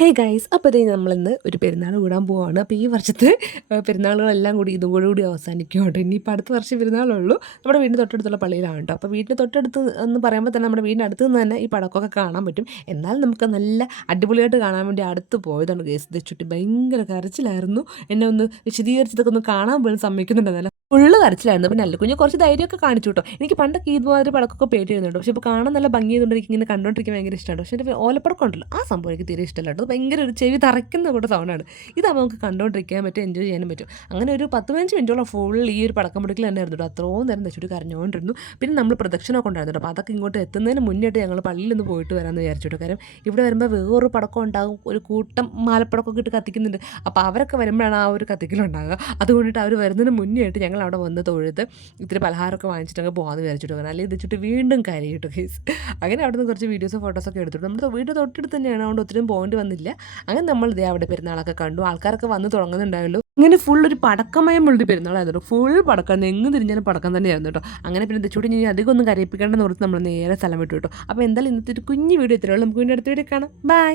Hey guys, അപ്പോൾ ഇതേ നമ്മളിന്ന് ഒരു പെരുന്നാൾ കൂടാൻ പോവുകയാണ്. അപ്പോൾ ഈ വർഷത്തെ പെരുന്നാളുകളെല്ലാം കൂടി ഇതോടുകൂടി അവസാനിക്കുകയാണ്. ഇനിയിപ്പോൾ അടുത്ത വർഷം പെരുന്നാളുള്ളൂ. നമ്മുടെ വീടിൻ്റെ തൊട്ടടുത്തുള്ള പള്ളിയിലാണ് കേട്ടോ. അപ്പോൾ വീടിൻ്റെ തൊട്ടടുത്ത് എന്ന് പറയുമ്പോൾ തന്നെ നമ്മുടെ വീടിൻ്റെ അടുത്ത് നിന്ന് തന്നെ ഈ പടക്കമൊക്കെ കാണാൻ പറ്റും. എന്നാൽ നമുക്ക് നല്ല അടിപൊളിയായിട്ട് കാണാൻ വേണ്ടി അടുത്ത് പോയതാണ് ഗൈസ്. ഇത് ചുറ്റി ഭയങ്കര കരച്ചിലായിരുന്നു. എന്നെ ഒന്ന് വിശദീകരിച്ചതൊക്കെ ഒന്ന് കാണാൻ പോലും സമ്മതിക്കുന്നുണ്ടെന്നല്ല, ഫുള്ള് കരച്ചിലായിരുന്നു. പിന്നെ അല്ല കുഞ്ഞ് കുറച്ച് ധൈര്യമൊക്കെ കാണിച്ചു കേട്ടോ. എനിക്ക് പണ്ടൊക്കെ ഇതുമാതിരി പടക്കമൊക്കെ പേടിയിരുന്നുണ്ട്. പക്ഷേ ഇപ്പോൾ കാണാൻ നല്ല ഭംഗിയായതുകൊണ്ട് എനിക്ക് ഇങ്ങനെ കണ്ടുകൊണ്ടിരിക്കാൻ ഭയങ്കര ഇഷ്ടമാണ്. പക്ഷേ എൻ്റെ ഓലപ്പടക്കം ഉണ്ടല്ലോ, ആ സംഭവം എനിക്ക് തീരെ ഇഷ്ടമല്ല കേട്ടോ. അത് ഭയങ്കര ഒരു ചെവി തറയ്ക്കുന്ന കൂടെ സൗണ്ടാണ്. ഇതാകുമ്പോൾ നമുക്ക് കണ്ടുകൊണ്ടിരിക്കാൻ പറ്റും, എൻജോയ് ചെയ്യാനും പറ്റും. അങ്ങനെ ഒരു 10-15 മിനിറ്റോളം ഫുൾ ഈ ഒരു പടക്കം പിടിക്കൽ തന്നെ ആയിരുന്നു കേട്ടോ. അത്രയും നേരം തെച്ചുകൂടി കരഞ്ഞുകൊണ്ടിരുന്നു. പിന്നെ നമ്മൾ പ്രദക്ഷിണമൊക്കെ ഉണ്ടായിരുന്നു കേട്ടോ. അപ്പോൾ അതൊക്കെ ഇങ്ങോട്ട് എത്തുന്നതിന് മുന്നേട്ട് ഞങ്ങൾ പള്ളിയിൽ നിന്ന് പോയിട്ട് വരാമെന്ന് വിചാരിച്ചു കേട്ടോ. കാര്യം ഇവിടെ വരുമ്പോൾ വേറൊരു പടക്കം ഉണ്ടാകും, ഒരു കൂട്ടം മാലപ്പടക്കമൊക്കെ ഇട്ട് കത്തിക്കുന്നുണ്ട്. അപ്പോൾ അവരൊക്കെ വരുമ്പോഴാണ് ആ ഒരു കത്തിക്കലുണ്ടാകുക. അതുകൊണ്ടിട്ട് അവർ വരുന്നതിന് മുന്നേ ആയിട്ട് ഞങ്ങൾ അവിടെ വന്ന് തൊഴുത് ഇത്തിരി പലഹാരമൊക്കെ വാങ്ങിച്ചിട്ടൊക്കെ പോകാമെന്ന് വിചാരിച്ചിട്ട് പോകാൻ. അല്ലെങ്കിൽ ഇതിച്ചിട്ട് വീണ്ടും കരയിട്ടു കേസ്. അങ്ങനെ അവിടെ നിന്ന് കുറച്ച് വീഡിയോസും ഫോട്ടോസൊക്കെ എടുത്തിട്ട് നമ്മുടെ വീട് തൊട്ടടുത്ത് തന്നെയാണ്, അതുകൊണ്ട് ഒത്തിരി പോകേണ്ടി വന്നില്ല. അങ്ങനെ നമ്മൾ ഇതേ അവിടെ പെരുന്നാളൊക്കെ കണ്ടു. ആൾക്കാരൊക്കെ വന്ന് തുടങ്ങുന്നുണ്ടായല്ലോ. ഇങ്ങനെ ഫുൾ ഒരു പടക്കമയമുള്ളൊരു പെരുന്നാളായിരുന്നു. ഫുൾ പടക്കം, എങ്ങ് തിരിഞ്ഞാലും പടക്കം തന്നെയായിരുന്നു കേട്ടോ. അങ്ങനെ പിന്നെ തെച്ചൂടി ഇനി അധികം ഒന്നും കരയിപ്പിക്കേണ്ടെന്ന് ഓർത്ത് നമ്മൾ നേരെ സ്ഥലം വിട്ടു കേട്ടോ. അപ്പോൾ എന്തായാലും ഇന്നത്തെ ഒരു കുഞ്ഞു വീഡിയോ ഇത്രയുള്ളൂ. നമുക്ക് വീണ്ടും അടുത്ത വീഡിയോ കാണാം. ബൈ.